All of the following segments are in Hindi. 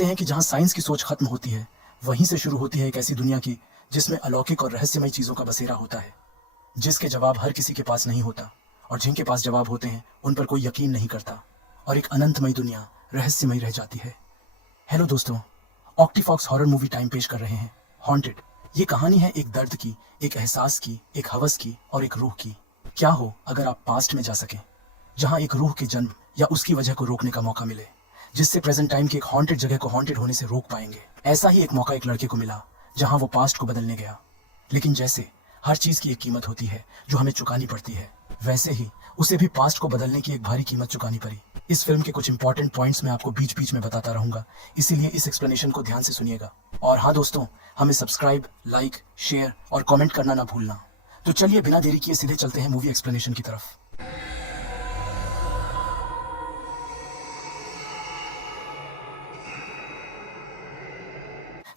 कहते हैं कि जहाँ साइंस की सोच खत्म होती है वहीं से शुरू होती है एक ऐसी दुनिया की जिसमें अलौकिक और रहस्यमय चीजों का बसेरा होता है, जिसके जवाब हर किसी के पास नहीं होता और जिनके पास जवाब होते हैं उन पर कोई यकीन नहीं करता और एक अनंतमय दुनिया रहस्यमय रह जाती है। हेलो दोस्तों, ऑक्टीफॉक्स हॉरर मूवी टाइम पेश कर रहे हैं हॉन्टेड। ये कहानी है एक दर्द की, एक एहसास की, एक हवस की और एक रूह की। क्या हो अगर आप पास्ट में जा सकें, जहां एक रूह के जन्म या उसकी वजह को रोकने का मौका मिले, जिससे प्रेजेंट टाइम की एक हॉन्टेड जगह को हॉन्टेड होने से रोक पाएंगे। ऐसा ही एक मौका एक लड़के को मिला जहां वो पास्ट को बदलने गया, लेकिन जैसे हर चीज की एक कीमत होती है जो हमें चुकानी पड़ती है, वैसे ही उसे भी पास्ट को बदलने की एक भारी कीमत चुकानी पड़ी। इस फिल्म के कुछ इंपॉर्टेंट पॉइंट्स मैं आपको बीच बीच में बताता रहूंगा, इसीलिए इस एक्सप्लेनेशन को ध्यान से सुनिएगा। और हाँ दोस्तों, हमें सब्सक्राइब, लाइक, शेयर और कमेंट करना ना भूलना। तो चलिए बिना देरी किए सीधे चलते हैं मूवी एक्सप्लेनेशन की तरफ।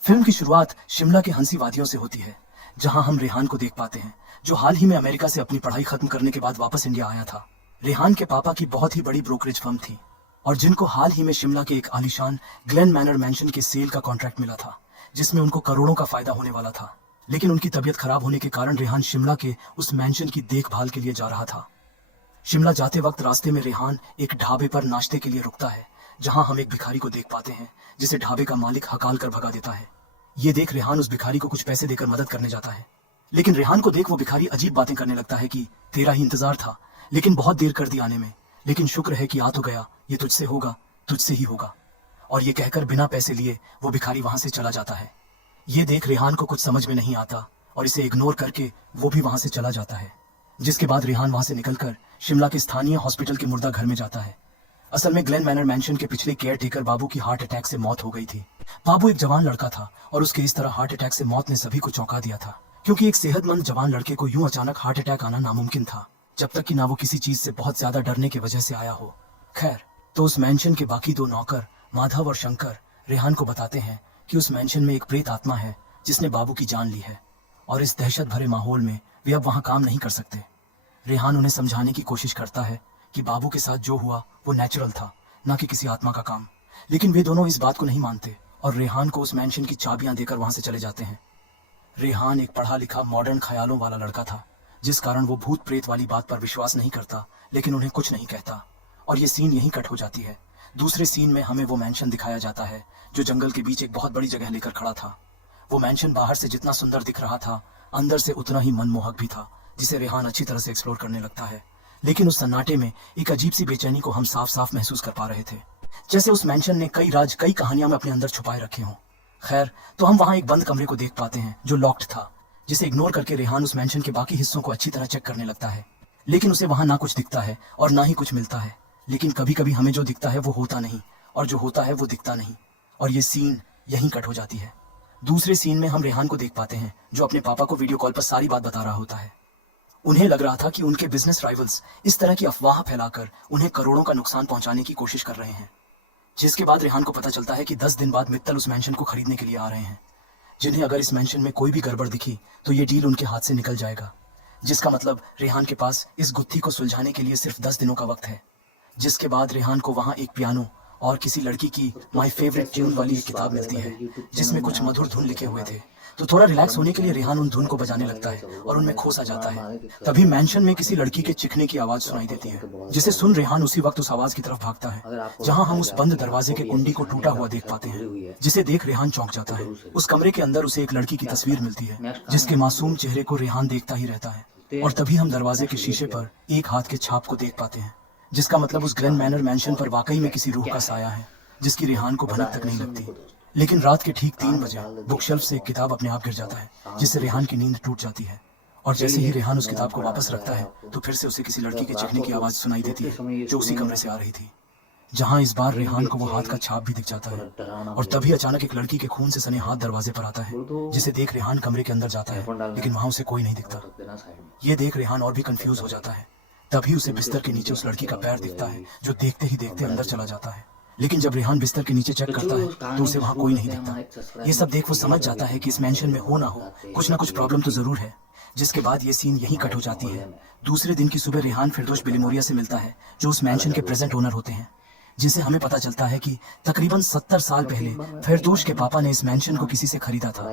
फिल्म की शुरुआत शिमला के हंसी वादियों से होती है, जहां हम रेहान को देख पाते हैं, जो हाल ही में अमेरिका से अपनी पढ़ाई खत्म करने के बाद वापस इंडिया आया था। रेहान के पापा की बहुत ही बड़ी ब्रोकरेज फर्म थी और जिनको हाल ही में शिमला के एक आलीशान ग्लेन मैनर मैंशन के सेल का कॉन्ट्रैक्ट मिला था, जिसमें उनको करोड़ों का फायदा होने वाला था। लेकिन उनकी तबीयत खराब होने के कारण रेहान शिमला के उस मैंशन की देखभाल के लिए जा रहा था। शिमला जाते वक्त रास्ते में रेहान एक ढाबे पर नाश्ते के लिए रुकता है, जहां हम एक भिखारी को देख पाते हैं जिसे ढाबे का मालिक हकाल कर भगा देता है। ये देख रेहान उस भिखारी को कुछ पैसे देकर मदद करने जाता है, लेकिन रेहान को देख वो भिखारी अजीब बातें करने लगता है कि तेरा ही इंतजार था, लेकिन बहुत देर कर दी आने में, लेकिन शुक्र है कि आ तो गया, ये तुझसे होगा, तुझसे ही होगा। और ये कहकर बिना पैसे लिए वो भिखारी वहां से चला जाता है। ये देख रेहान को कुछ समझ में नहीं आता और इसे इग्नोर करके वो भी वहां से चला जाता है। जिसके बाद रेहान वहां से निकलकर शिमला के स्थानीय हॉस्पिटल के मुर्दा घर में जाता है। असल में ग्लेन मैनर मैंशन के पिछले केयर टेकर बाबू की हार्ट अटैक से मौत हो गई थी। बाबू एक जवान लड़का था और उसके इस तरह हार्ट अटैक से मौत ने सभी को चौंका दिया था, क्योंकि एक सेहतमंद जवान लड़के को यूं अचानक हार्ट अटैक आना नामुमकिन था, जब तक कि ना वो किसी चीज से बहुत ज्यादा डरने की वजह से आया हो। खैर, तो उस मैंशन के बाकी दो नौकर माधव और शंकर रेहान को बताते हैं कि उस मैंशन में एक प्रेत आत्मा है जिसने बाबू की जान ली है और इस दहशत भरे माहौल में वे अब वहां काम नहीं कर सकते। रेहान उन्हें समझाने की कोशिश करता है कि बाबू के साथ जो हुआ वो नेचुरल था, ना कि किसी आत्मा का काम। लेकिन वे दोनों इस बात को नहीं मानते और रेहान को उस मैंशन की चाबियां देकर वहां से चले जाते हैं। रेहान एक पढ़ा लिखा मॉडर्न ख्यालों वाला लड़का था, जिस कारण वो भूत प्रेत वाली बात पर विश्वास नहीं करता, लेकिन उन्हें कुछ नहीं कहता। और ये सीन यहीं कट हो जाती है। दूसरे सीन में हमें वो मैंशन दिखाया जाता है जो जंगल के बीच एक बहुत बड़ी जगह लेकर खड़ा था। वो मैंशन बाहर से जितना सुंदर दिख रहा था, अंदर से उतना ही मनमोहक भी था, जिसे रेहान अच्छी तरह से एक्सप्लोर करने लगता है। लेकिन उस सन्नाटे में एक अजीब सी बेचैनी को हम साफ साफ महसूस कर पा रहे थे, जैसे उस मैंशन ने कई राज, कई कहानियां में अपने अंदर छुपाए रखे हों। खैर, तो हम वहां एक बंद कमरे को देख पाते हैं जो लॉक्ड था, जिसे इग्नोर करके रेहान उस मैंशन के बाकी हिस्सों को अच्छी तरह चेक करने लगता है। लेकिन उसे वहां ना कुछ दिखता है और ना ही कुछ मिलता है। लेकिन कभी कभी हमें जो दिखता है वो होता नहीं और जो होता है वो दिखता नहीं, और ये सीन यहीं कट हो जाती है। दूसरे सीन में हम रेहान को देख पाते हैं जो अपने पापा को वीडियो कॉल पर सारी बात बता रहा होता है। उन्हें लग रहा था कि उनके बिजनेस राइवल्स इस तरह की अफवाह फैलाकर उन्हें करोड़ों का नुकसान पहुंचाने की कोशिश कर रहे हैं। जिसके बाद रेहान को पता चलता है कि 10 दिन बाद मित्तल उस मैंशन को खरीदने के लिए आ रहे हैं, जिन्हें अगर इस मैंशन में कोई भी गड़बड़ दिखी तो ये डील उनके हाथ से निकल जाएगा। जिसका मतलब रेहान के पास इस गुत्थी को सुलझाने के लिए सिर्फ 10 दिनों का वक्त है। जिसके बाद रेहान को वहां एक पियानो और किसी लड़की की माय फेवरेट ट्यून वाली एक किताब मिलती है, जिसमें कुछ मधुर धुन लिखे हुए थे। तो थोड़ा रिलैक्स होने के लिए रेहान उन धुन को बजाने लगता है और उनमें खो सा जाता है। तभी मैंशन में किसी लड़की के चिखने की आवाज सुनाई देती है, जिसे सुन रेहान उसी वक्त उस आवाज की तरफ भागता है, जहां हम उस बंद दरवाजे के कुंडी को टूटा हुआ देख पाते हैं, जिसे देख रेहान चौंक जाता है। उस कमरे के अंदर उसे एक लड़की की तस्वीर मिलती है, जिसके मासूम चेहरे को रेहान देखता ही रहता है। और तभी हम दरवाजे के शीशे पर एक हाथ के छाप को देख पाते हैं, जिसका मतलब उस ग्लेन मैनर मैंशन पर वाकई में किसी रूह का साया है, जिसकी रेहान को भनक तक नहीं लगती। लेकिन रात के ठीक 3 बजे बुकशेल्फ से एक किताब अपने आप गिर जाता है, जिससे रेहान की नींद टूट जाती है। और जैसे ही रेहान उस किताब को वापस रखता है तो फिर से उसे किसी लड़की के चीखने की आवाज सुनाई देती है, जो उसी कमरे से आ रही थी, जहां इस बार रेहान को वो हाथ का छाप भी दिख जाता है। और तभी अचानक एक लड़की के खून से सने हाथ दरवाजे पर आता है, जिसे देख रेहान कमरे के अंदर जाता है, लेकिन वहां उसे कोई नहीं दिखता। ये देख रेहान और भी कंफ्यूज हो जाता है। तभी उसे बिस्तर के नीचे उस लड़की का पैर दिखता है, जो देखते ही देखते अंदर चला जाता है। लेकिन जब रेहान बिस्तर के नीचे चेक करता है तो उसे वहां कोई नहीं दिखता। ये सब देख वो समझ जाता है कि इस मैंशन में हो ना हो कुछ ना कुछ प्रॉब्लम तो जरूर है। जिसके बाद ये सीन यहीं कट हो जाती है। दूसरे दिन की सुबह रेहान फिरदौश बिलीमोरिया से मिलता है, जो उस मैंशन के प्रेजेंट ओनर होते हैं। जिनसे हमें पता चलता है कि तकरीबन 70 साल पहले फिरदौश के पापा ने इस मैंशन को किसी से खरीदा था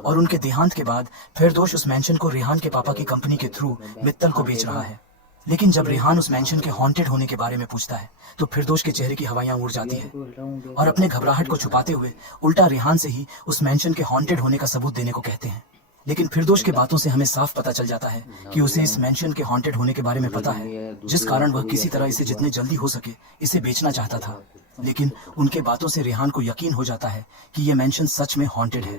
और उनके देहांत के बाद फिरदौश उस मैंशन को रेहान के पापा की कंपनी के थ्रू मित्तल को बेच रहा है। लेकिन जब रेहान उस मैंशन के हॉन्टेड होने के बारे में पूछता है तो फिरदौश के चेहरे की हवाइयां उड़ जाती है और अपने घबराहट को छुपाते हुए उल्टा रेहान से ही उस मैंशन के हॉन्टेड होने का सबूत देने को कहते हैं। लेकिन फिरदौश के बातों से हमें साफ पता चल जाता है कि उसे इस मैंशन के हॉन्टेड होने के बारे में पता है, जिस कारण वह किसी तरह इसे जितने जल्दी हो सके इसे बेचना चाहता था। लेकिन उनके बातों से रेहान को यकीन हो जाता है कि यह मैंशन सच में हॉन्टेड है।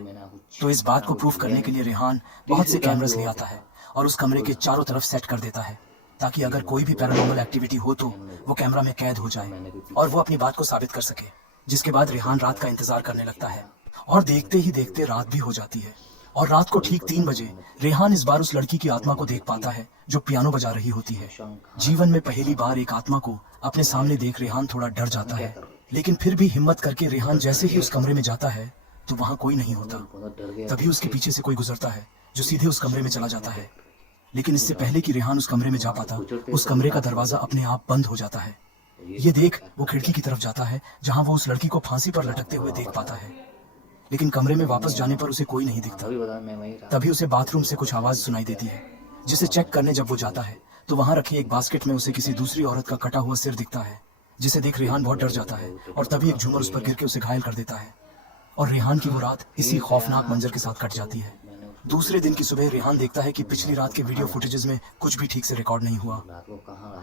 तो इस बात को प्रूफ करने के लिए रेहान बहुत से कैमरास ले आता है और उस कमरे के चारों तरफ सेट कर देता है ताकि अगर कोई भी पैरानॉर्मल एक्टिविटी हो तो वो कैमरा में कैद हो जाए और वो अपनी बात को साबित कर सके। जिसके बाद रेहान रात का इंतजार करने लगता है और देखते ही देखते रात भी हो जाती है और रात को ठीक 3 बजे रेहान इस बार उस लड़की की आत्मा को देख पाता है जो पियानो बजा रही होती है। जीवन में पहली बार एक आत्मा को अपने सामने देख रेहान थोड़ा डर जाता है, लेकिन फिर भी हिम्मत करके रेहान जैसे ही उस कमरे में जाता है तो वहाँ कोई नहीं होता। तभी उसके पीछे से कोई गुजरता है जो सीधे उस कमरे में चला जाता है। लेकिन इससे पहले कि रेहान उस कमरे में जा पाता उस कमरे का दरवाजा अपने आप बंद हो जाता है। ये देख वो खिड़की की तरफ जाता है जहाँ वो उस लड़की को फांसी पर लटकते हुए देख पाता है। लेकिन कमरे में वापस जाने पर उसे कोई नहीं दिखता। तभी उसे बाथरूम से कुछ आवाज सुनाई देती है, जिसे चेक करने जब वो जाता है तो वहां रखी एक बास्केट में उसे किसी दूसरी औरत का कटा हुआ सिर दिखता है, जिसे देख रेहान बहुत डर जाता है और तभी एक झूमर उस पर गिर के उसे घायल कर देता है और रेहान की वो रात इसी खौफनाक मंजर के साथ कट जाती है। दूसरे दिन की सुबह रेहान देखता है कि पिछली रात के वीडियो फुटेजेस में कुछ भी ठीक से रिकॉर्ड नहीं हुआ।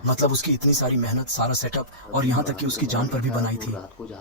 मतलब उसकी इतनी सारी मेहनत, सारा सेटअप और यहाँ तक कि उसकी जान पर भी बनाई थी,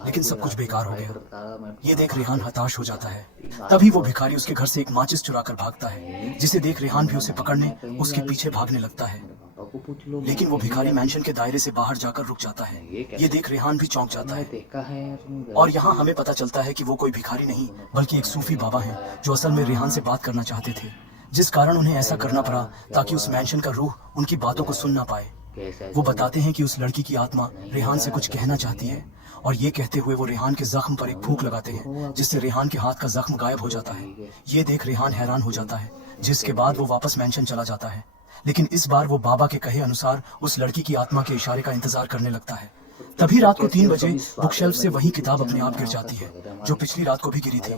लेकिन सब कुछ बेकार हो गया। ये देख रेहान हताश हो जाता है। तभी वो भिखारी उसके घर से एक माचिस चुरा कर भागता है, जिसे देख रेहान भी उसे पकड़ने उसके पीछे भागने लगता है। लेकिन वो भिखारी मैंशन के दायरे से बाहर जाकर रुक जाता है। ये देख रेहान भी चौंक जाता है और यहाँ हमें पता चलता है कि वो कोई भिखारी नहीं बल्कि एक सूफी बाबा है जो असल में रेहान से बात करना चाहते थे, जिस कारण उन्हें ऐसा करना पड़ा ताकि उस मैंशन का रूह उनकी बातों को सुन ना पाए। वो बताते हैं कि उस लड़की की आत्मा रेहान से कुछ कहना चाहती है और ये कहते हुए वो रेहान के जख्म पर एक फूंक लगाते हैं, जिससे रेहान के हाथ का जख्म गायब हो जाता है। ये देख रेहान हैरान हो जाता है, जिसके बाद वो वापस मैंशन चला जाता है। लेकिन इस बार वो बाबा के कहे अनुसार उस लड़की की आत्मा के इशारे का इंतजार करने लगता है। तभी रात को 3 बजे बुक शेल्फ से वही किताब अपने आप गिर जाती है जो पिछली रात को भी गिरी थी।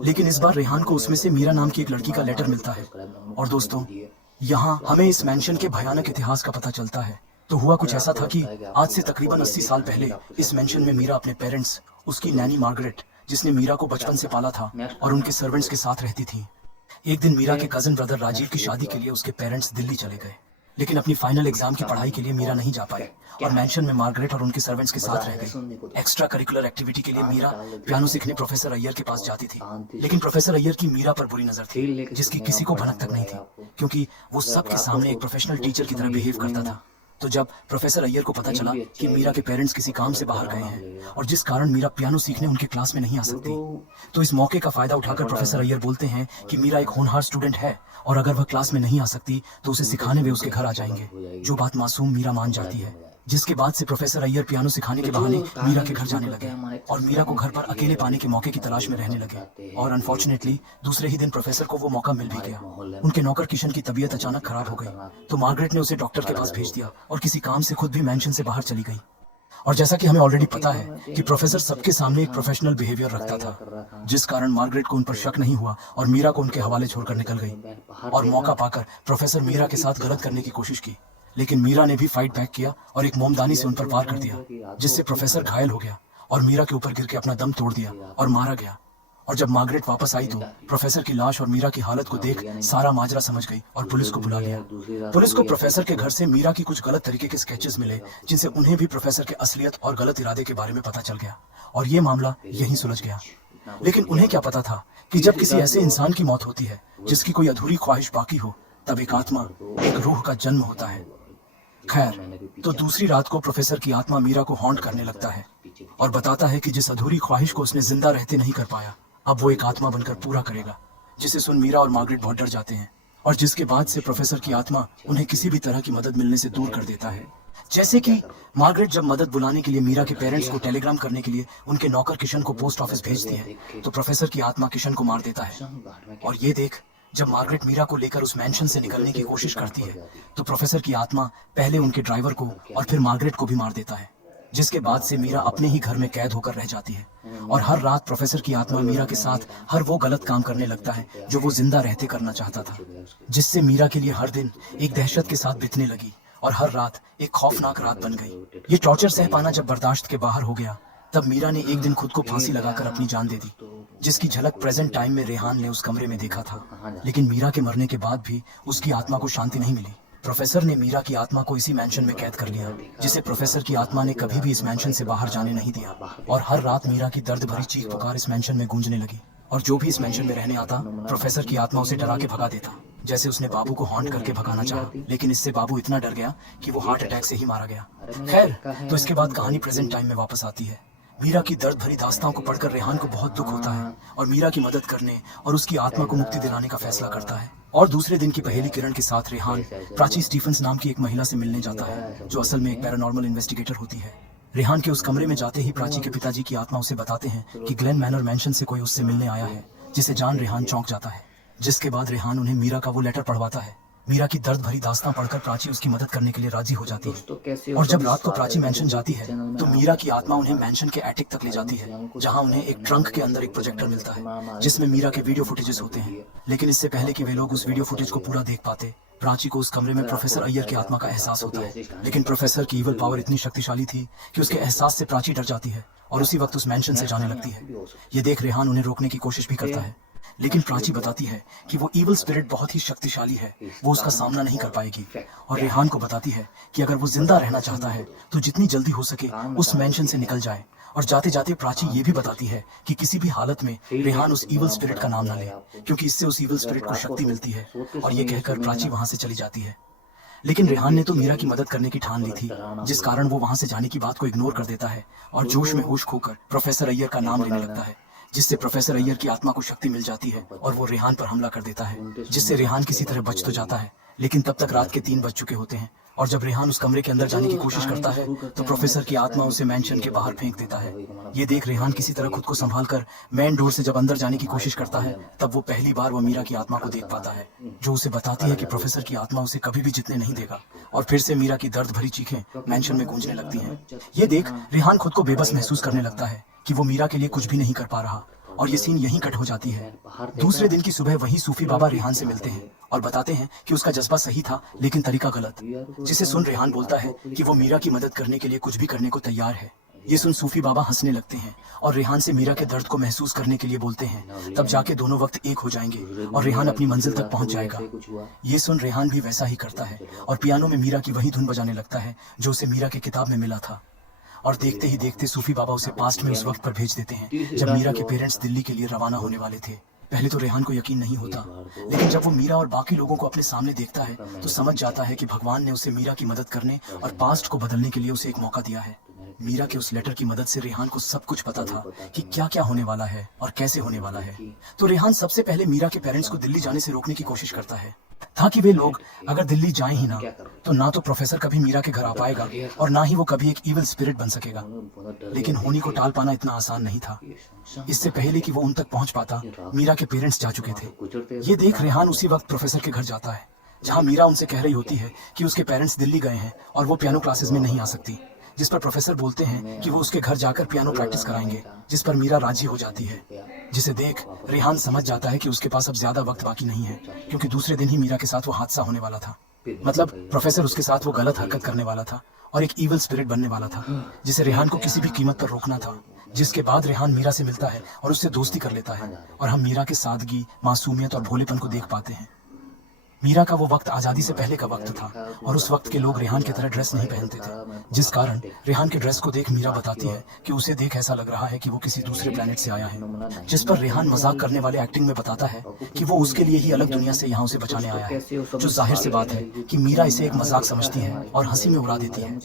लेकिन इस बार रेहान को उसमें से मीरा नाम की एक लड़की का लेटर मिलता है। और दोस्तों, यहाँ हमें इस मैंशन के भयानक इतिहास का पता चलता है। तो हुआ कुछ ऐसा था कि आज से तकरीबन 80 साल पहले इस मैंशन में मीरा अपने पेरेंट्स, उसकी नैनी मार्गरेट, जिसने मीरा को बचपन से पाला था, और उनके सर्वेंट्स के साथ रहती थी। एक दिन मीरा के कजन ब्रदर राजीव की शादी के लिए उसके पेरेंट्स दिल्ली चले गए, लेकिन अपनी फाइनल एग्जाम की पढ़ाई के लिए मीरा नहीं जा पाई और मैंशन में मार्गरेट और उनके सर्वेंट्स के साथ रह गई। एक्स्ट्रा करिकुलर एक्टिविटी के लिए मीरा पियानो सीखने प्रोफेसर अय्यर के पास जाती थी, लेकिन प्रोफेसर अय्यर की मीरा पर बुरी नजर थी, जिसकी किसी को भनक तक नहीं थी, क्योंकि वो सबके सामने एक प्रोफेशनल टीचर की तरह बिहेव करता था। तो जब प्रोफेसर अय्यर को पता चला कि मीरा के पेरेंट्स किसी काम से बाहर गए हैं और जिस कारण मीरा पियानो सीखने उनके क्लास में नहीं आ सकती, तो इस मौके का फायदा उठाकर प्रोफेसर अय्यर बोलते हैं कि मीरा एक होनहार स्टूडेंट है और अगर वह क्लास में नहीं आ सकती तो उसे सिखाने वे उसके घर आ जाएंगे। जो बात मासूम मीरा मान जाती है, जिसके बाद से प्रोफेसर अय्यर पियानो सिखाने के बहाने मीरा के घर जाने लगे और मीरा को घर पर अकेले पाने के मौके की तलाश में रहने लगे। और अनफॉर्चुनेटली दूसरे ही दिन प्रोफेसर को वो मौका मिल भी गया। उनके नौकर किशन की तबीयत अचानक खराब हो गई, तो मार्गरेट ने उसे डॉक्टर के पास भेज दिया और किसी काम से खुद भी मैंशन से बाहर चली गई। और जैसा कि हमें ऑलरेडी पता है कि प्रोफेसर सबके सामने एक प्रोफेशनल बिहेवियर रखता था, जिस कारण मार्गरेट को उन पर शक नहीं हुआ और मीरा को उनके हवाले छोड़कर निकल गई। और मौका पाकर प्रोफेसर मीरा के साथ गलत करने की कोशिश की, लेकिन मीरा ने भी फाइट बैक किया और एक मोमदानी से उन पर वार कर दिया, जिससे प्रोफेसर घायल हो गया और मीरा के ऊपर गिर के अपना दम तोड़ दिया और मारा गया। और जब मार्गरेट वापस आई तो प्रोफेसर की लाश और मीरा की हालत को देख सारा माजरा समझ गई और पुलिस को बुला लिया। पुलिस को प्रोफेसर के घर से मीरा की कुछ गलत तरीके के स्केचेस मिले, जिनसे उन्हें भी प्रोफेसर के असलियत और गलत इरादे के बारे में पता चल गया और ये मामला यहीं सुलझ गया। लेकिन उन्हें क्या पता था कि जब किसी ऐसे इंसान की मौत होती है जिसकी कोई अधूरी ख्वाहिश बाकी हो, तब एक आत्मा, एक रूह का जन्म होता है। खैर, तो दूसरी रात को प्रोफेसर की आत्मा मीरा को हॉन्ट करने लगता है और बताता है कि जिस अधूरी ख्वाहिश को उसने जिंदा रहते नहीं कर पाया, अब वो एक आत्मा बनकर पूरा करेगा, जिसे सुन मीरा और मार्गरेट बहुत डर जाते हैं और जिसके बाद से प्रोफेसर की आत्मा उन्हें किसी भी तरह की मदद मिलने से दूर कर देता है। जैसे कि मार्गरेट जब मदद बुलाने के लिए मीरा के पेरेंट्स को टेलीग्राम करने के लिए उनके नौकर किशन को पोस्ट ऑफिस भेजती है, तो प्रोफेसर की आत्मा किशन को मार देता है। और ये देख जब मार्गरेट मीरा को लेकर उस मैंशन से निकलने की कोशिश करती है, तो प्रोफेसर की आत्मा पहले उनके ड्राइवर को और फिर मार्गरेट को भी मार देता है। जिसके बाद से मीरा अपने ही घर में कैद होकर रह जाती है और हर रात प्रोफेसर की आत्मा मीरा के साथ हर वो गलत काम करने लगता है जो वो जिंदा रहते करना चाहता था, जिससे मीरा के लिए हर दिन एक दहशत के साथ बीतने लगी और हर रात एक खौफनाक रात बन गई। ये टॉर्चर सह पाना जब बर्दाश्त के बाहर हो गया, तब मीरा ने एक दिन खुद को फांसी लगाकर अपनी जान दे दी, जिसकी झलक प्रेजेंट टाइम में रेहान ने उस कमरे में देखा था। लेकिन मीरा के मरने के बाद भी उसकी आत्मा को शांति नहीं मिली। प्रोफेसर ने मीरा की आत्मा को इसी मैंशन में कैद कर लिया, जिसे प्रोफेसर की आत्मा ने कभी भी इस मैंशन से बाहर जाने नहीं दिया। और हर रात मीरा की दर्द भरी चीख पुकार इस मैंशन में गूंजने लगी और जो भी इस मैंशन में रहने आता, प्रोफेसर की आत्मा उसे डरा के भगा देता, जैसे उसने बाबू को हॉन्ट करके भगाना चाहा। लेकिन इससे बाबू इतना डर गया कि वो हार्ट अटैक से ही मारा गया। खैर, तो इसके बाद कहानी प्रेजेंट टाइम में वापस आती है। मीरा की दर्द भरी दास्तां को पढ़कर रेहान को बहुत दुख होता है और मीरा की मदद करने और उसकी आत्मा को मुक्ति दिलाने का फैसला करता है। और दूसरे दिन की पहेली किरण के साथ रेहान प्राची स्टीफन्स नाम की एक महिला से मिलने जाता है, जो असल में एक पैरानॉर्मल इन्वेस्टिगेटर होती है। रेहान के उस कमरे में जाते ही प्राची के पिताजी की आत्मा उसे बताते हैं कि ग्लेन मैनर मैंशन से कोई उससे मिलने आया है, जिसे जान रेहान चौंक जाता है। जिसके बाद रेहान उन्हें मीरा का वो लेटर पढ़वाता है। मीरा की दर्द भरी दास्तां पढ़कर प्राची उसकी मदद करने के लिए राजी हो जाती है और जब रात को प्राची मैंशन जाती है तो मीरा की आत्मा उन्हें मैंशन के एटिक तक ले जाती है, जहां उन्हें एक ट्रंक के अंदर एक प्रोजेक्टर मिलता है जिसमें मीरा के वीडियो फुटेजेस होते हैं। लेकिन इससे पहले कि वे लोग उस वीडियो फुटेज को पूरा देख पाते, प्राची को उस कमरे में प्रोफेसर अय्यर की आत्मा का एहसास होता है। लेकिन प्रोफेसर की इवल पावर इतनी शक्तिशाली थी कि उसके एहसास से प्राची डर जाती है और उसी वक्त उस मैंशन से जाने लगती है। ये देख रेहान उन्हें रोकने की कोशिश भी करता है, लेकिन प्राची बताती है कि वो इवल स्पिरिट बहुत ही शक्तिशाली है, वो उसका सामना नहीं कर पाएगी। और रेहान को बताती है कि अगर वो जिंदा रहना चाहता है तो जितनी जल्दी हो सके उस मैंशन से निकल जाए। और जाते जाते प्राची ये भी बताती है कि किसी भी हालत में रेहान उस इवल स्पिरिट का नाम ना ले, क्योंकि इससे उस इवल स्पिरिट को शक्ति मिलती है। और ये कहकर प्राची वहां से चली जाती है। लेकिन रेहान ने तो मीरा की मदद करने की ठान ली थी, जिस कारण वो वहां से जाने की बात को इग्नोर कर देता है और जोश में होश खोकर प्रोफेसर अय्यर का नाम लेने लगता है, जिससे प्रोफेसर अय्यर की आत्मा को शक्ति मिल जाती है और वो रेहान पर हमला कर देता है, जिससे रेहान किसी तरह बच तो जाता है। लेकिन तब तक रात के 3 बज चुके होते हैं और जब रेहान उस कमरे के अंदर जाने की कोशिश करता है तो प्रोफेसर की आत्मा उसे मैंशन के बाहर फेंक देता है। ये देख रेहान किसी तरह खुद को संभाल कर मेन डोर से जब अंदर जाने की कोशिश करता है, तब वो पहली बार वो मीरा की आत्मा को देख पाता है, जो उसे बताती है कि प्रोफेसर की आत्मा उसे कभी भी जीतने नहीं देगा। और फिर से मीरा की दर्द भरी चीखें मैंशन में गूंजने लगती हैं। ये देख रेहान खुद को बेबस महसूस करने लगता है कि वो मीरा के लिए कुछ भी नहीं कर पा रहा और ये सीन यहीं कट हो जाती है। दूसरे दिन की सुबह वही सूफी बाबा रेहान से मिलते हैं और बताते हैं कि उसका जज्बा सही था लेकिन तरीका गलत, जिसे सुन रेहान बोलता है कि वो मीरा की मदद करने के लिए कुछ भी करने को तैयार है। ये सुन सूफी बाबा हंसने लगते हैं और रेहान से मीरा के दर्द को महसूस करने के लिए बोलते हैं, तब जाके दोनों वक्त एक हो जाएंगे और रेहान अपनी मंजिल तक पहुंच जाएगा। ये सुन रेहान भी वैसा ही करता है और पियानो में मीरा की वही धुन बजाने लगता है जो उसे मीरा के किताब में मिला था। और देखते ही देखते सूफी बाबा उसे पास्ट में उस वक्त पर भेज देते हैं जब मीरा के पेरेंट्स दिल्ली के लिए रवाना होने वाले थे। पहले तो रेहान को यकीन नहीं होता, लेकिन जब वो मीरा और बाकी लोगों को अपने सामने देखता है तो समझ जाता है कि भगवान ने उसे मीरा की मदद करने और पास्ट को बदलने के लिए उसे एक मौका दिया है। मीरा के उस लेटर की मदद से रेहान को सब कुछ पता था कि क्या क्या होने वाला है और कैसे होने वाला है। तो रेहान सबसे पहले मीरा के पेरेंट्स को दिल्ली जाने से रोकने की कोशिश करता है, ताकि वे लोग अगर दिल्ली जाएं ही ना तो प्रोफेसर कभी मीरा के घर आ पाएगा और ना ही वो कभी एक इविल स्पिरिट बन सकेगा। लेकिन होनी को टाल पाना इतना आसान नहीं था। इससे पहले कि वो उन तक पहुंच पाता, मीरा के पेरेंट्स जा चुके थे। ये देख रेहान उसी वक्त प्रोफेसर के घर जाता है, जहां मीरा उनसे कह रही होती है कि उसके पेरेंट्स दिल्ली गए हैं और वो पियानो क्लासेस में नहीं आ सकती, जिस पर प्रोफेसर बोलते हैं कि वो उसके घर जाकर पियानो प्रैक्टिस कराएंगे, जिस पर मीरा राजी हो जाती है। जिसे देख रेहान समझ जाता है कि उसके पास अब ज्यादा वक्त बाकी नहीं है, क्योंकि दूसरे दिन ही मीरा के साथ वो हादसा होने वाला था। मतलब प्रोफेसर उसके साथ वो गलत हरकत करने वाला था और एक इविल स्पिरिट बनने वाला था, जिसे रेहान को किसी भी कीमत पर रोकना था। जिसके बाद रेहान मीरा से मिलता है और उससे दोस्ती कर लेता है और हम मीरा के सादगी, मासूमियत और भोलेपन को देख पाते हैं। मीरा का वो वक्त आजादी से पहले का वक्त था और उस वक्त के लोग रेहान की तरह ड्रेस नहीं पहनते थे, जिस कारण रेहान के ड्रेस को देख मीरा बताती है कि उसे देख ऐसा लग रहा है कि वो किसी दूसरे प्लेनेट से आया है। जिस पर रेहान मजाक करने वाले एक्टिंग में बताता है कि वो उसके लिए ही अलग दुनिया से यहाँ उसे बचाने आया है, जो जाहिर सी बात है कि मीरा इसे एक मजाक समझती है और हंसी में उड़ा देती है।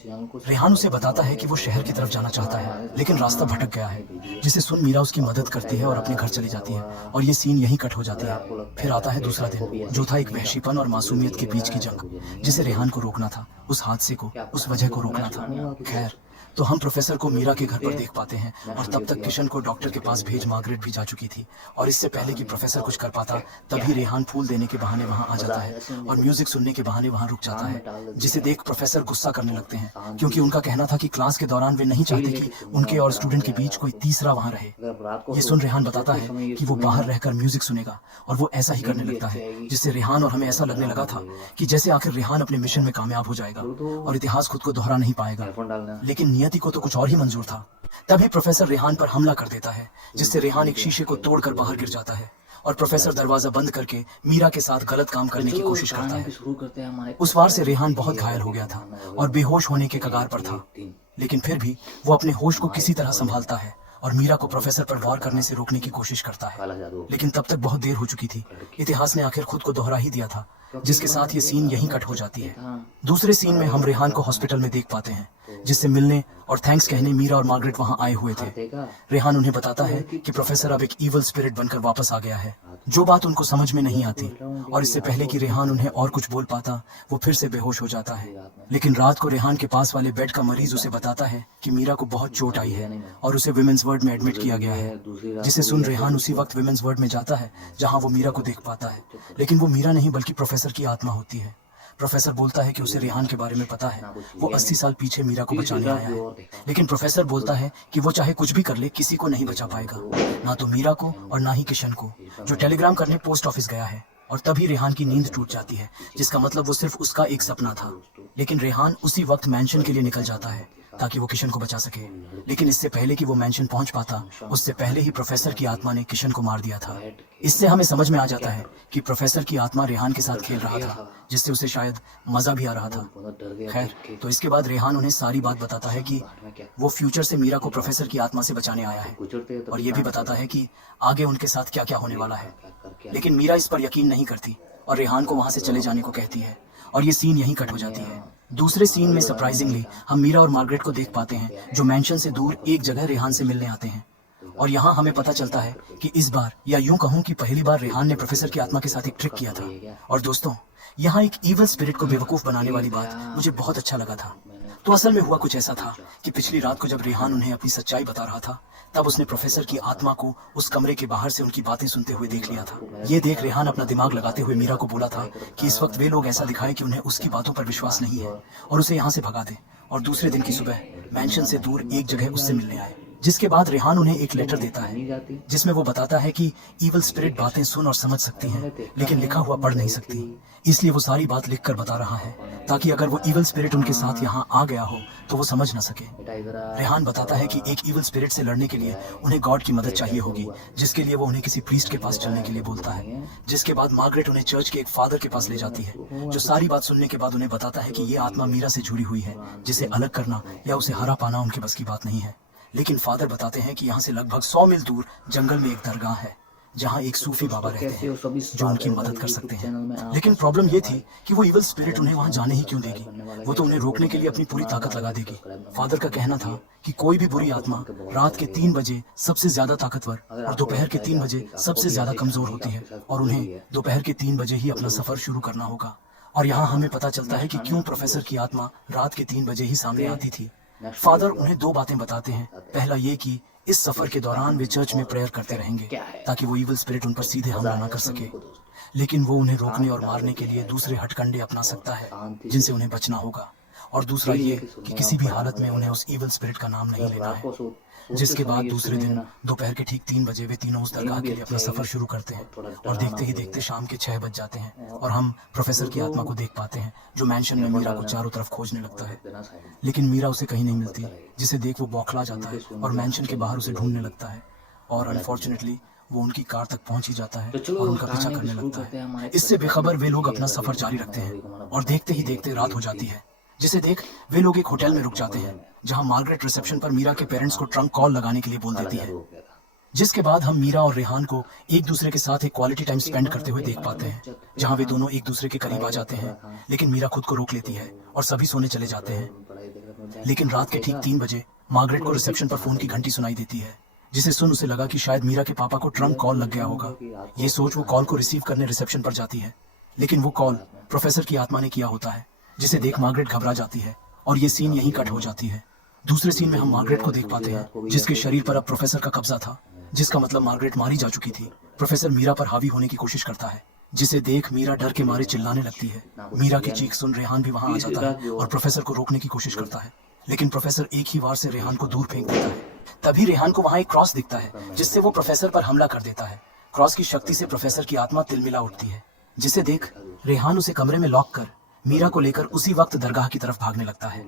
रेहान उसे बताता है कि वो शहर की तरफ जाना चाहता है लेकिन रास्ता भटक गया है, जिसे सुन मीरा उसकी मदद करती है और अपने घर चली जाती है और ये सीन यहीं कट हो जाती है। फिर आता है दूसरा दिन, जो था एक वहशीपन और मासूमियत के बीच की जंग, जिसे रेहान को रोकना था, उस हादसे को, उस वजह को रोकना था। खैर, तो हम प्रोफेसर को मीरा के घर पर देख पाते हैं और तब तक किशन को डॉक्टर के पास भेज मार्गरेट भी जा चुकी थी। और इससे पहले कि प्रोफेसर कुछ कर पाता तभी रेहान फूल देने के बहाने वहां आ जाता है और म्यूजिक सुनने के बहाने वहां रुक जाता है, जिसे देख प्रोफेसर गुस्सा करने लगते हैं क्योंकि उनका कहना था कि क्लास के दौरान वे नहीं चाहते कि उनके और स्टूडेंट के बीच कोई तीसरा वहां रहे। ये सुन रेहान बताता है कि वो बाहर रहकर म्यूजिक सुनेगा और वो ऐसा ही करने लगता है, जिससे रेहान और हमें ऐसा लगने लगा था कि जैसे आखिर रेहान अपने मिशन में कामयाब हो जाएगा और इतिहास खुद को दोहरा नहीं पाएगा। लेकिन नियति को तो कुछ और ही मंजूर था। तभी प्रोफेसर रेहान पर हमला कर देता है, जिससे रेहान एक शीशे को तोड़कर बाहर गिर जाता है और प्रोफेसर दरवाजा बंद करके मीरा के साथ गलत काम करने की कोशिश करता है। उस वार से रेहान बहुत घायल हो गया था और बेहोश होने के कगार पर था, लेकिन फिर भी वो अपने होश को किसी तरह संभालता है और मीरा को प्रोफेसर पर वार करने से रोकने की कोशिश करता है। लेकिन तब तक बहुत देर हो चुकी थी। इतिहास ने आखिर खुद को दोहरा ही दिया था, जिसके साथ ये सीन यहीं कट हो जाती है। दूसरे सीन में हम रेहान को हॉस्पिटल में देख पाते हैं, जिससे मिलने और थैंक्स कहने मीरा और मार्गरेट वहां आए हुए थे। रेहान उन्हें बताता है कि प्रोफेसर अब एक इवल स्पिरिट बनकर वापस आ गया है, जो बात उनको समझ में नहीं आती। और इससे पहले कि रेहान उन्हें और कुछ बोल पाता, वो फिर से बेहोश हो जाता है। लेकिन रात को रेहान के पास वाले बेड का मरीज उसे बताता है कि मीरा को बहुत चोट आई है और उसे विमेंस वार्ड में एडमिट किया गया है, जिसे सुन रेहान उसी वक्त विमेंस वार्ड में जाता है जहां वो मीरा को देख पाता है। लेकिन वो मीरा नहीं बल्कि प्रोफेसर की आत्मा होती है। प्रोफेसर बोलता है कि उसे रेहान के बारे में पता है, वो 80 साल पीछे मीरा को बचाने आया है। लेकिन प्रोफेसर बोलता है कि वो चाहे कुछ भी कर ले, किसी को नहीं बचा पाएगा, ना तो मीरा को और ना ही किशन को, जो टेलीग्राम करने पोस्ट ऑफिस गया है। और तभी रेहान की नींद टूट जाती है, जिसका मतलब वो सिर्फ उसका एक सपना था। लेकिन रेहान उसी वक्त मैंशन के लिए निकल जाता है ताकि वो किशन को बचा सके। लेकिन इससे पहले कि वो मैंशन पहुंच पाता, उससे पहले ही प्रोफेसर की आत्मा ने किशन को मार दिया था। इससे हमें समझ में आ जाता है कि प्रोफेसर की आत्मा रेहान के साथ खेल रहा था, जिससे उसे शायद मजा भी आ रहा था। खैर, तो इसके बाद रेहान उन्हें सारी बात बताता है कि वो फ्यूचर से मीरा को प्रोफेसर की आत्मा से बचाने आया है, और ये भी बताता है कि आगे उनके साथ क्या क्या होने वाला है। लेकिन मीरा इस पर यकीन नहीं करती और रेहान को वहां से चले जाने को कहती है, और ये सीन यहीं कट हो जाती है। दूसरे सीन में सरप्राइजिंगली हम मीरा और मार्गरेट को देख पाते हैं, जो मैंशन से दूर एक जगह रेहान से मिलने आते हैं। और यहाँ हमें पता चलता है कि इस बार, या यूं कहूं कि पहली बार, रेहान ने प्रोफेसर की आत्मा के साथ एक ट्रिक किया था। और दोस्तों, यहाँ एक इवल स्पिरिट को बेवकूफ बनाने वाली बात मुझे बहुत अच्छा लगा था। तो असल में हुआ कुछ ऐसा था कि पिछली रात को जब रेहान उन्हें अपनी सच्चाई बता रहा था, तब उसने प्रोफेसर की आत्मा को उस कमरे के बाहर से उनकी बातें सुनते हुए देख लिया था। ये देख रेहान अपना दिमाग लगाते हुए मीरा को बोला था कि इस वक्त वे लोग ऐसा दिखाए कि उन्हें उसकी बातों पर विश्वास नहीं है और उसे यहाँ से भगा दे, और दूसरे दिन की सुबह मैंशन से दूर एक जगह उससे मिलने आए। जिसके बाद रेहान उन्हें एक लेटर देता है, जिसमें वो बताता है कि इवल स्पिरिट बातें सुन और समझ सकती हैं, लेकिन लिखा हुआ पढ़ नहीं सकती। इसलिए वो सारी बात लिखकर बता रहा है, ताकि अगर वो इवल स्पिरिट उनके साथ यहाँ आ गया हो तो वो समझ ना सके। रेहान बताता है कि एक इवल स्पिरिट से लड़ने के लिए उन्हें गॉड की मदद चाहिए होगी, जिसके लिए वो उन्हें किसी प्रीस्ट के पास चलने के लिए बोलता है। जिसके बाद मार्गरेट उन्हें चर्च के एक फादर के पास ले जाती है, जो सारी बात सुनने के बाद उन्हें बताता है कि ये आत्मा मीरा से जुड़ी हुई है, जिसे अलग करना या उसे हरा पाना उनके बस की बात नहीं है। लेकिन फादर बताते हैं कि यहाँ से लगभग 100 मील दूर जंगल में एक दरगाह है, जहाँ एक सूफी बाबा रहते हैं जो उनकी मदद कर सकते हैं। लेकिन प्रॉब्लम ये थी कि वो इवल स्पिरिट उन्हें वहाँ जाने ही क्यों देगी? वो तो उन्हें रोकने के लिए अपनी पूरी ताकत लगा देगी। फादर का कहना था कि कोई भी बुरी आत्मा रात के 3 बजे सबसे ज्यादा ताकतवर और दोपहर के 3 बजे सबसे ज्यादा कमजोर होती है, और उन्हें दोपहर के 3 बजे ही अपना सफर शुरू करना होगा। और यहाँ हमें पता चलता है कि क्यों प्रोफेसर की आत्मा रात के 3 बजे ही सामने आती थी। फादर उन्हें 2 बातें बताते हैं। पहला ये कि इस सफर के दौरान वे चर्च में प्रेयर करते रहेंगे ताकि वो इवल स्पिरिट उन पर सीधे हमला न कर सके, लेकिन वो उन्हें रोकने और मारने के लिए दूसरे हथकंडे अपना सकता है जिनसे उन्हें बचना होगा। और दूसरा ये कि किसी भी हालत में उन्हें उस इवल स्पिरिट का नाम नहीं लेना है। जिसके बाद दूसरे दिन दोपहर के ठीक 3 बजे वे तीनों उस दरगाह के लिए अपना सफर शुरू करते हैं, और देखते ही देखते शाम के 6 बज जाते हैं और हम प्रोफेसर की आत्मा को देख पाते हैं, जो मैंशन में मीरा को चारों तरफ खोजने लगता है। लेकिन मीरा उसे कहीं नहीं मिलती, जिसे देख वो बौखला जाता है और मैंशन के बाहर उसे ढूंढने लगता है, और अनफॉर्चुनेटली वो उनकी कार तक पहुंच ही जाता है और उनका पीछा करने लगता है। इससे बेखबर वे लोग अपना सफर जारी रखते हैं, और देखते ही देखते रात हो जाती है, जिसे देख वे लोग एक होटल में रुक जाते हैं, जहां मार्गरेट रिसेप्शन पर मीरा के पेरेंट्स को ट्रंक कॉल लगाने के लिए बोल देती है। जिसके बाद हम मीरा और रेहान को एक दूसरे के साथ एक क्वालिटी टाइम स्पेंड करते हुए देख पाते हैं, जहां वे दोनों एक दूसरे के करीब आ जाते हैं। लेकिन मीरा खुद को रोक लेती है और सभी सोने चले जाते हैं। लेकिन रात के ठीक 3 बजे मार्गरेट को रिसेप्शन पर फोन की घंटी सुनाई देती है, जिसे सुन उसे लगा कि शायद मीरा के पापा को ट्रंक कॉल लग गया होगा। ये सोच वो कॉल को रिसीव करने रिसेप्शन पर जाती है, लेकिन वो कॉल प्रोफेसर की आत्मा ने किया होता है, जिसे देख मार्गरेट घबरा जाती है, और ये सीन यहीं कट हो जाती है। दूसरे सीन में हम मार्गरेट को देख पाते हैं जिसके शरीर पर अब प्रोफेसर का कब्जा था, जिसका मतलब मार्गरेट मारी जा चुकी थी। प्रोफेसर मीरा पर हावी होने की कोशिश करता है, जिसे देख मीरा डर के मारे चिल्लाने लगती है। मीरा की चीख सुन रेहान भी वहां आ जाता है और प्रोफेसर को रोकने की कोशिश करता है, लेकिन प्रोफेसर एक ही वार से रेहान को दूर फेंक देता है। तभी रेहान को वहां एक क्रॉस दिखता है जिससे वो प्रोफेसर पर हमला कर देता है। क्रॉस की शक्ति से प्रोफेसर की आत्मा तिलमिला उठती है, जिसे देख रेहान उसे कमरे में लॉक कर मीरा को लेकर उसी वक्त दरगाह की तरफ भागने लगता है।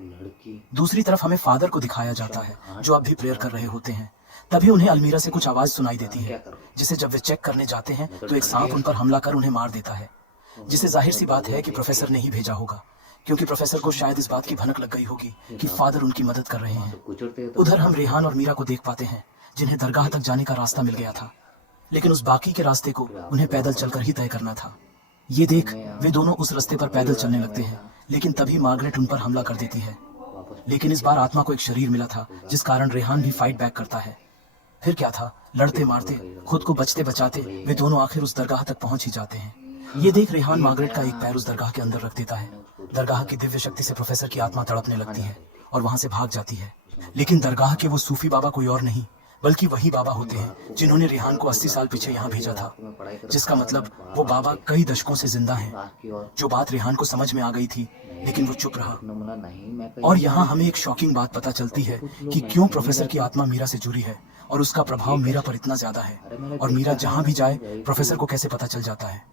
दूसरी तरफ हमें फादर को दिखाया जाता है जो अब भी प्रेयर कर रहे होते हैं। तभी उन्हें अलमीरा से कुछ आवाज सुनाई देती है, जिसे जब वे चेक करने जाते हैं तो एक सांप उन पर हमला कर उन्हें मार देता है, जिसे जाहिर सी बात है कि प्रोफेसर ने ही भेजा होगा, क्योंकि प्रोफेसर को शायद इस बात की भनक लग गई होगी कि फादर उनकी मदद कर रहे हैं। उधर हम रेहान और मीरा को देख पाते हैं जिन्हें दरगाह तक जाने का रास्ता मिल गया था, लेकिन उस बाकी के रास्ते को उन्हें पैदल चलकर ही तय करना था। ये देख वे दोनों उस रास्ते पर पैदल चलने लगते हैं, लेकिन तभी मार्गरेट उन पर हमला कर देती है। लेकिन इस बार आत्मा को एक शरीर मिला था, जिस कारण रेहान भी फाइट बैक करता है। फिर क्या था, लड़ते मारते खुद को बचते बचाते वे दोनों आखिर उस दरगाह तक पहुंच ही जाते हैं। ये देख रेहान मार्गरेट का एक पैर उस दरगाह के अंदर रख देता है। दरगाह की दिव्य शक्ति से प्रोफेसर की आत्मा तड़पने लगती है और वहां से भाग जाती है। लेकिन दरगाह के वो सूफी बाबा कोई और नहीं बल्कि वही बाबा होते हैं जिन्होंने रेहान को 80 साल पीछे यहाँ भेजा था, जिसका मतलब वो बाबा कई दशकों से जिंदा हैं। जो बात रेहान को समझ में आ गई थी, लेकिन वो चुप रहा। और यहाँ हमें एक शॉकिंग बात पता चलती है कि क्यों प्रोफेसर की आत्मा मीरा से जुड़ी है और उसका प्रभाव मीरा पर इतना ज्यादा है, और मीरा जहाँ भी जाए प्रोफेसर को कैसे पता चल जाता है।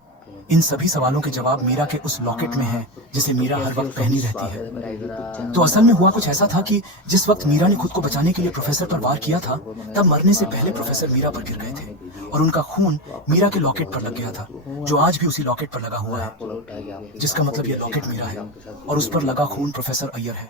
इन सभी सवालों के जवाब मीरा के उस लॉकेट में है जिसे मीरा हर वक्त पहनी रहती है। तो असल में हुआ कुछ ऐसा था कि जिस वक्त मीरा ने खुद को बचाने के लिए प्रोफेसर पर वार किया था, तब मरने से पहले प्रोफेसर मीरा पर गिर गए थे और उनका खून मीरा के लॉकेट पर लग गया था, जो आज भी उसी लॉकेट पर लगा हुआ है। जिसका मतलब ये लॉकेट मीरा है और उस पर लगा खून प्रोफेसर अय्यर है,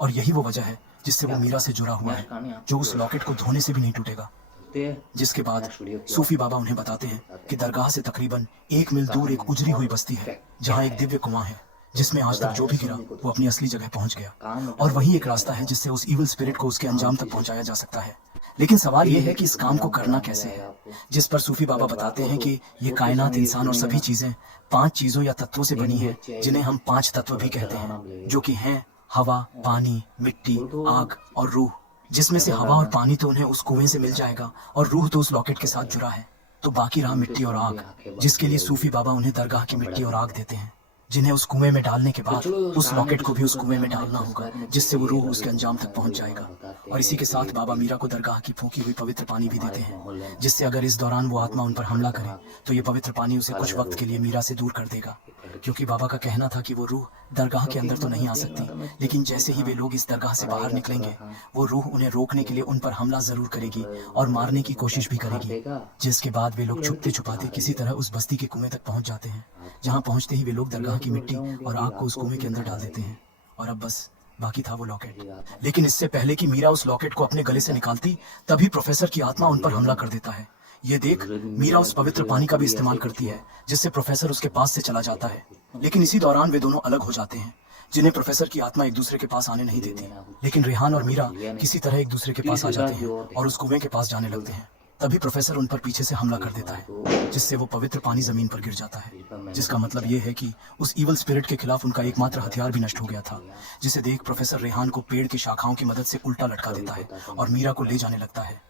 और यही वो वजह है जिससे वो मीरा से जुड़ा हुआ है, जो उस लॉकेट को धोने से भी नहीं टूटेगा। जिसके बाद सूफी बाबा उन्हें बताते हैं कि दरगाह से तकरीबन 1 मील दूर एक उजड़ी हुई बस्ती है जहाँ एक दिव्य कुआं है, जिसमें आज तक जो भी गिरा वो अपनी असली जगह पहुंच गया, और वही एक रास्ता है जिससे उस इविल स्पिरिट को उसके अंजाम तक पहुंचाया जा सकता है। लेकिन सवाल ये है कि इस काम को करना कैसे है, जिस पर सूफी बाबा बताते हैं कि ये कायनात, इंसान और सभी चीजें 5 चीजों या तत्वों से बनी है, जिन्हें हम 5 तत्व भी कहते हैं, जो कि हैं हवा, पानी, मिट्टी, आग और रूह। जिसमें से हवा और पानी तो उन्हें उस कुएं से मिल जाएगा और रूह तो उस लॉकेट के साथ जुड़ा है, तो बाकी रहा मिट्टी और आग, जिसके लिए सूफी बाबा उन्हें दरगाह की मिट्टी और आग देते हैं, जिन्हें उस कुएं में डालने के बाद उस लॉकेट को भी उस कुएं में डालना होगा, जिससे वो रूह उसके अंजाम तक पहुंच जाएगा। और इसी के साथ बाबा मीरा को दरगाह की फूंकी हुई पवित्र पानी भी देते हैं, जिससे अगर इस दौरान वो आत्मा उन पर हमला करे तो ये पवित्र पानी उसे कुछ वक्त के लिए मीरा से दूर कर देगा, क्योंकि बाबा का कहना था कि वो रूह दरगाह के अंदर तो नहीं आ सकती, लेकिन जैसे ही वे लोग इस दरगाह से बाहर निकलेंगे वो रूह उन्हें रोकने के लिए उन पर हमला जरूर करेगी और मारने की कोशिश भी करेगी। जिसके बाद वे लोग छुपते छुपाते किसी तरह उस बस्ती के कुएं तक पहुंच जाते हैं, जहां पहुंचते ही वे लोग दरगाह की मिट्टी और आग को उस कुएं के अंदर डाल देते हैं, और अब बस बाकी था वो लॉकेट। लेकिन इससे पहले कि मीरा उस लॉकेट को अपने गले से निकालती, तभी प्रोफेसर की आत्मा उन पर हमला कर देता है। ये देख मीरा उस पवित्र पानी का भी इस्तेमाल करती है, जिससे प्रोफेसर उसके पास से चला जाता है। लेकिन इसी दौरान वे दोनों अलग हो जाते हैं, जिन्हें प्रोफेसर की आत्मा एक दूसरे के पास आने नहीं देती। लेकिन रेहान और मीरा किसी तरह एक दूसरे के पास आ जाते हैं और उस कुएं के पास जाने लगते हैं। तभी प्रोफेसर उन पर पीछे से हमला कर देता है, जिससे वो पवित्र पानी जमीन पर गिर जाता है, जिसका मतलब ये है कि उस इवल स्पिरिट के खिलाफ उनका एकमात्र हथियार भी नष्ट हो गया था। जिसे देख प्रोफेसर रेहान को पेड़ की शाखाओं की मदद से उल्टा लटका देता है और मीरा को ले जाने लगता है।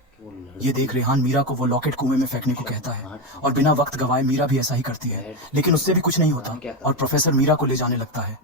ये देख रेहान मीरा को वो लॉकेट कुएं में फेंकने को कहता है, और बिना वक्त गवाए मीरा भी ऐसा ही करती है, लेकिन उससे भी कुछ नहीं होता और प्रोफेसर मीरा को ले जाने लगता है।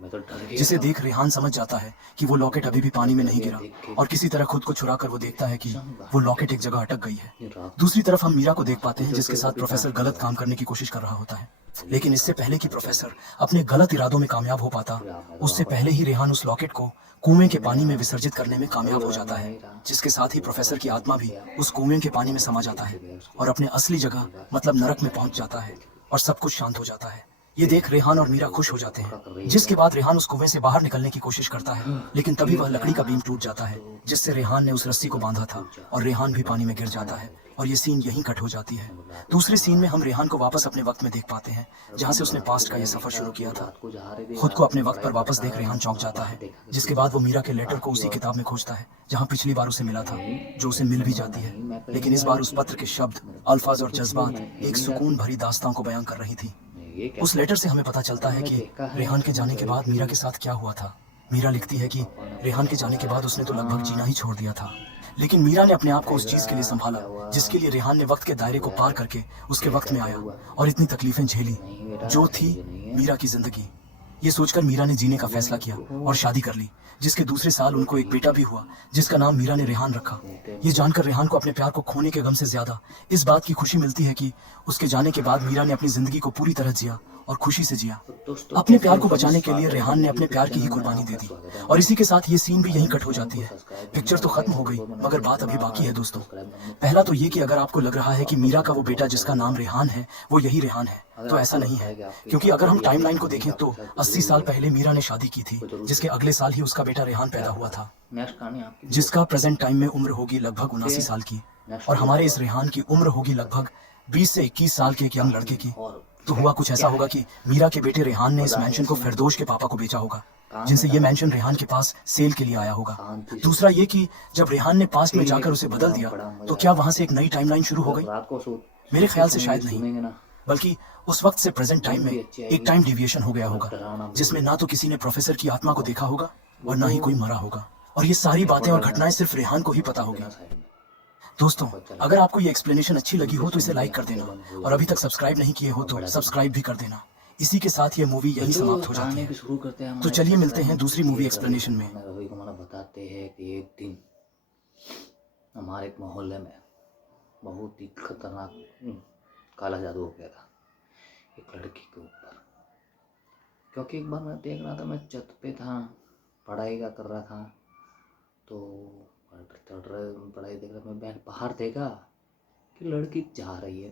जिसे देख रेहान समझ जाता है कि वो लॉकेट अभी भी पानी में नहीं गिरा, और किसी तरह खुद को छुड़ा कर वो देखता है कि वो लॉकेट एक जगह अटक गई है। दूसरी तरफ हम मीरा को देख पाते हैं, जिसके साथ प्रोफेसर गलत काम करने की कोशिश कर रहा होता है। लेकिन इससे पहले कि प्रोफेसर अपने गलत इरादों में कामयाब हो पाता, उससे पहले ही रेहान उस लॉकेट को कुएं के पानी में विसर्जित करने में कामयाब हो जाता है, जिसके साथ ही प्रोफेसर की आत्मा भी उस कुएं के पानी में समा जाता है और अपने असली जगह मतलब नरक में पहुंच जाता है, और सब कुछ शांत हो जाता है। ये देख रेहान और मीरा खुश हो जाते हैं। जिसके बाद रेहान उस कुएं से बाहर निकलने की कोशिश करता है, लेकिन तभी वह लकड़ी का बीम टूट जाता है, जिससे रेहान ने उस रस्सी को बांधा था, और रेहान भी पानी में गिर जाता है, और ये सीन यहीं कट हो जाती है। दूसरे सीन में हम रेहान को वापस अपने वक्त में देख पाते हैं, जहाँ से उसने पास्ट का ये सफर शुरू किया था। खुद को अपने वक्त पर वापस देख रेहान चौंक जाता है, जिसके बाद वो मीरा के लेटर को उसी किताब में खोजता है जहाँ पिछली बार उसे मिला था, जो उसे मिल भी जाती है। लेकिन इस बार उस पत्र के शब्द, अल्फाज और जज्बात एक सुकून भरी दास्तां को बयां कर रही थी। उस लेटर से हमें पता चलता है कि रेहान के जाने के बाद मीरा के साथ क्या हुआ था। मीरा लिखती है कि रेहान के जाने के बाद उसने तो लगभग जीना ही छोड़ दिया था, लेकिन मीरा ने अपने आप को उस चीज के लिए संभाला जिसके लिए रेहान ने वक्त के दायरे को पार करके उसके वक्त में आया और इतनी तकलीफें झेली जो थी मीरा की जिंदगी। ये सोचकर मीरा ने जीने का फैसला किया और शादी कर ली, जिसके दूसरे साल उनको एक बेटा भी हुआ जिसका नाम मीरा ने रेहान रखा। ये जानकर रेहान को अपने प्यार को खोने के गम से ज्यादा इस बात की खुशी मिलती है कि उसके जाने के बाद मीरा ने अपनी जिंदगी को पूरी तरह जिया और खुशी से जिया। अपने प्यार को बचाने के लिए रेहान ने अपने प्यार की ही कुर्बानी दे दी और इसी के साथ ये सीन भी यहीं कट हो जाती है। पिक्चर तो खत्म हो गई मगर बात अभी बाकी है दोस्तों। पहला तो ये कि अगर आपको लग रहा है कि मीरा का वो बेटा जिसका नाम रेहान है वो यही रेहान है, तो ऐसा नहीं है, क्योंकि अगर हम टाइमलाइन को देखें तो 80 साल पहले मीरा ने शादी की थी जिसके अगले साल ही उसका बेटा रेहान पैदा हुआ था, जिसका प्रेजेंट टाइम में उम्र होगी लगभग 79 साल की, और हमारे इस रेहान की उम्र होगी लगभग 20 से 21 साल के एक यंग लड़के की। तो हुआ कुछ ऐसा होगा कि मीरा के बेटे रेहान ने इस मैंशन को फिरदौश के पापा को बेचा होगा, जिनसे ये मैंशन रेहान के पास सेल के लिए आया होगा। दूसरा ये कि जब रेहान ने पास्ट में जाकर उसे बदल दिया तो क्या वहां से एक नई टाइमलाइन शुरू हो गई? मेरे ख्याल से शायद नहीं, बल्कि उस वक्त से प्रेजेंट टाइम में एक टाइम डिविएशन हो गया होगा जिसमें ना तो किसी ने प्रोफेसर की आत्मा को देखा होगा और ना ही कोई मरा होगा, और ये सारी बातें और घटनाएं सिर्फ रेहान को ही पता होगी। दोस्तों, अगर आपको ये एक्सप्लेनेशन अच्छी लगी हो तो इसे लाइक कर देना, और अभी तक सब्सक्राइब नहीं किए हो तो सब्सक्राइब भी कर देना। इसी के साथ ये मूवी यही समाप्त हो जाती है। तो चलिए मिलते हैं दूसरी मूवी एक्सप्लेनेशन में। रवि को मैंने बताते हैं कि एक दिन हमारे एक मोहल्ले में बहुत ही खतरनाक काला जादू हो गया था एक लड़की के ऊपर। क्योंकि एक बार मैं देख रहा था, मैं छत पे था, पढ़ाई का कर रहा था, तो पढ़ाई देख रहा, मैं बाहर देखा कि लड़की जा रही है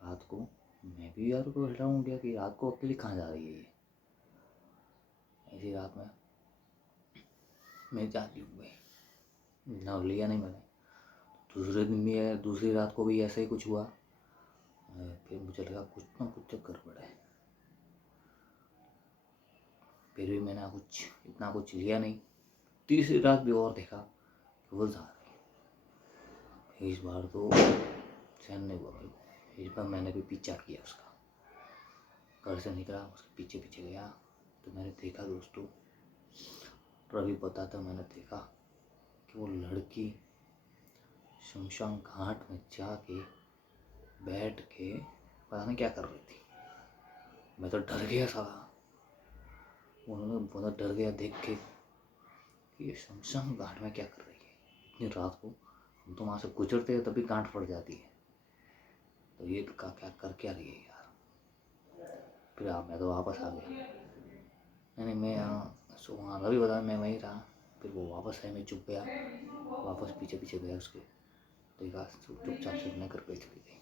रात को। मैं भी यार को हैरान हो गया कि रात को अकेली कहाँ जा रही है ये। ऐसी रात में मैं जाती हूँ, ना लिया नहीं मैंने। दूसरे दिन भी है, दूसरी रात को भी ऐसा ही कुछ हुआ। फिर मुझे लगा कुछ ना कुछ तो गड़बड़ है, फिर भी मैंने इतना कुछ लिया नहीं। तीसरी रात भी और देखा कि वो जा रही। इस बार तो सहन नहीं हुआ मेरे को। इस बार मैंने भी पीछा किया उसका। घर से निकला, उसके पीछे पीछे गया तो मैंने देखा दोस्तों, रवि बताता, मैंने देखा कि वो लड़की शमशान घाट में जाके बैठ के पता नहीं क्या कर रही थी। मैं तो डर गया साला। उन्होंने बहुत डर गया देख के कि ये शमशान घाट में क्या कर रही है इतनी रात को। हम तो वहाँ से गुजरते हैं तभी गांठ पड़ जाती है, तो ये क्या क्या रही है यार। फिर मैं तो वापस आ गया। नहीं मैं वहाँ रवि बता, मैं वहीं रहा। फिर वो वापस आए, मैं चुप गया, वापस पीछे पीछे गया उसके। देखा चुपचाप से अपने घर पे चली गई।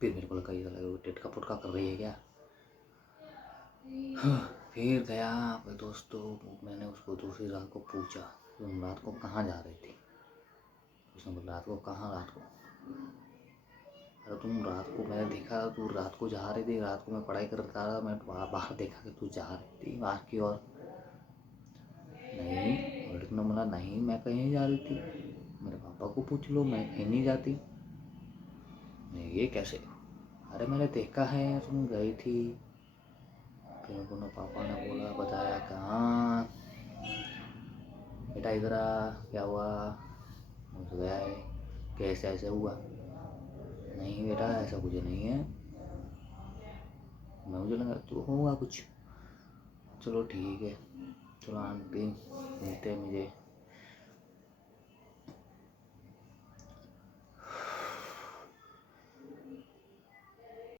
फिर मेरे को लगा ये लगा टिटका पुटका कर रही है क्या। फिर गया अपने दोस्तों, मैंने उसको दूसरी रात को पूछा तुम रात को कहाँ जा रही थी। उसने बोला रात को कहाँ, रात को अरे तुम रात को मैंने देखा तू रात को जा रही थी। रात को मैं पढ़ाई कर रहा था, मैं बाहर देखा कि तू जा रही थी बाहर की ओर। नहीं, लड़की ने बोला नहीं मैं कहीं जा रही थी, मेरे पापा को पूछ लो, मैं कहीं नहीं जाती। नहीं ये कैसे, अरे मैंने देखा है तुम गई थी। फिर उन्होंने पापा ने बोला बताया कहाँ बेटा, इधर आ, क्या हुआ। मुझे गया है, कैसे ऐसे हुआ। नहीं बेटा ऐसा कुछ नहीं है। मैं मुझे लगा तो होगा कुछ। चलो ठीक है, चलो आंटी मिलते हैं मुझे।